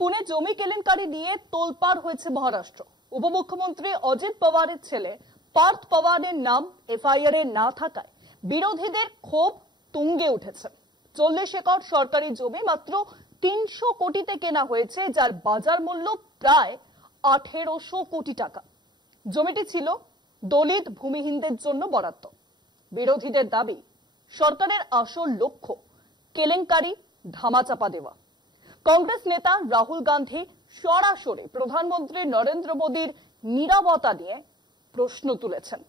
পুনে জমি কেলেঙ্কারি নিয়ে তোলপাড় হয়েছে মহারাষ্ট্র। উপমুখ্যমন্ত্রী অজিত পাওয়ারের ছেলে পার্থ পাওয়ারের নাম এফআইআর এ না থাকায় বিরোধীদের ক্ষোভ তুঙ্গে উঠেছে। 40 একর সরকারি জমি মাত্র 300 কোটিতে কেনা হয়েছে, যার বাজার মূল্য প্রায় 1800 কোটি টাকা। জমিটি ছিল দলিত ভূমিহীনদের জন্য বরাদ্দ। বিরোধীদের দাবি, সরকারের আসল লক্ষ্য কেলেঙ্কারি ধামাচাপা দেওয়া। কংগ্রেস নেতা রাহুল গান্ধী সরাসরি প্রধানমন্ত্রী নরেন্দ্র মোদীর নীরবতা নিয়ে প্রশ্ন তুলেছেন।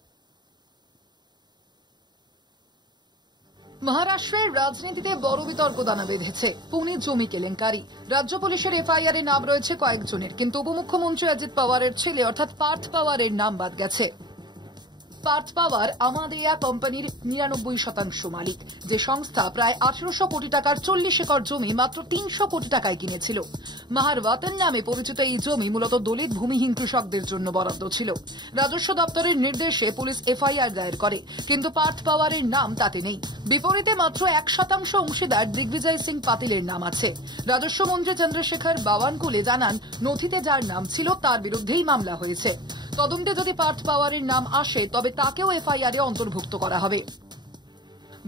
মহারাষ্ট্রের রাজনীতিতে বড় বিতর্ক দানা বেঁধেছে পুনে জমি কেলেঙ্কারি। রাজ্য পুলিশের এফআইআর এ নাম রয়েছে কয়েকজনের, কিন্তু উপমুখ্যমন্ত্রী অজিত পাওয়ারের ছেলে অর্থাৎ পার্থ পাওয়ারের নাম বাদ গেছে। পার্থ পাওয়ার আমাদেয়া কোম্পানির 99% মালিক, যে সংস্থা প্রায় 1800 কোটি টাকার 40 একর জমি মাত্র 300 কোটি টাকায় কিনেছিল। মাহারওয়াতন নামে পরিচিত এই জমি মূলত দলিত ভূমিহীন কৃষকদের জন্য বরাদ্দ ছিল। রাজস্ব দপ্তরের নির্দেশে পুলিশ এফআইআর দায়ের করে, কিন্তু পার্থ পাওয়ারের নাম তাতে নেই। বিপরীতে মাত্র 1% অংশীদার দিগ্বিজয় সিং পাতিলের নাম আছে। রাজস্ব মন্ত্রী চন্দ্রশেখর বাওয়ানকুলে জানান, নথিতে যার নাম ছিল তার বিরুদ্ধেই মামলা হয়েছে। তদন্তে যদি পার্থ পাওয়ারের নাম আসে তবে তাকেও এফআইআর এ অন্তর্ভুক্ত করা হবে।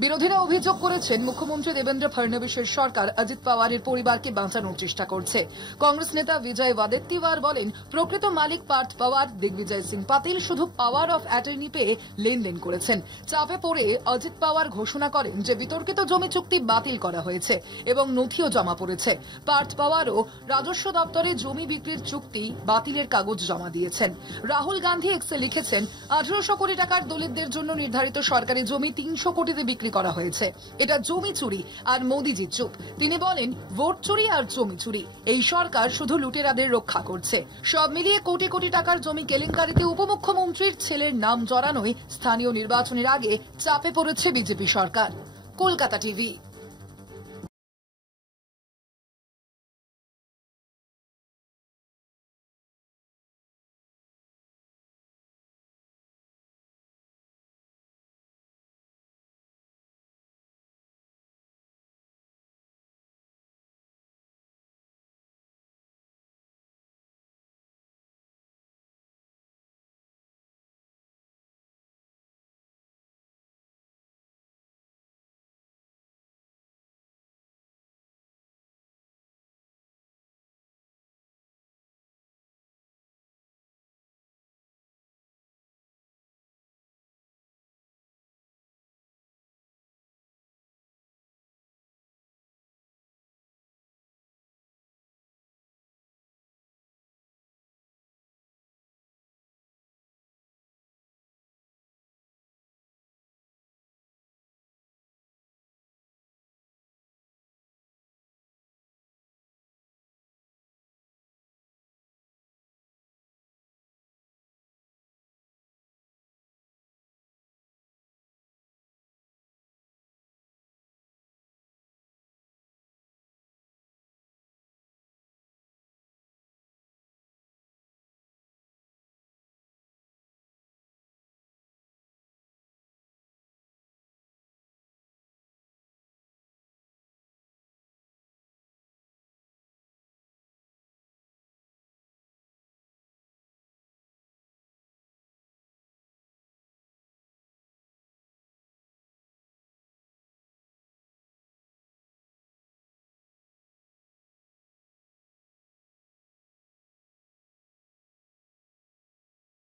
বিরোধীরা অভিযোগ করেছেন, মুখ্যমন্ত্রী দেবেন্দ্র ফডনবিসের সরকার অজিত পাওয়ারের পরিবারকে বাঁচানোর চেষ্টা করছে। কংগ্রেস নেতা বিজয় ওয়াদেত্তিওয়ার বলেন, প্রকৃত মালিক পার্থ পাওয়ার, দিগ্বিজয় সিং পাতিল শুধু পাওয়ার অফ অ্যাটর্নি পেয়ে লেনদেন করেছেন। চাপে পড়ে অজিত পাওয়ার ঘোষণা করেন যে বিতর্কিত জমি চুক্তি বাতিল করা হয়েছে এবং নথিও জমা পড়েছে। পার্থ পাওয়ারও রাজস্ব দপ্তরে জমি বিক্রির চুক্তি বাতিলের কাগজ জমা দিয়েছেন। রাহুল গান্ধী এক্সে লিখেছেন, 1800 কোটি টাকার দলিতদের জন্য নির্ধারিত সরকারি জমি 300 কোটিতে বিক্রি করা হয়েছে। এটা জমি চুরি আর মোদিজি চুপ। তিনি বলেন, ভোট চুরি আর জমি চুরি। এই সরকার শুধু লুটেরাদের রক্ষা করছে। সব মিলিয়ে কোটি কোটি টাকার জমি কেলেঙ্কারিতে উপমুখ্যমন্ত্রীর ছেলের নাম জড়ানোয় স্থানীয় নির্বাচনের আগে চাপে পড়েছে বিজেপি সরকার। কলকাতা টিভি।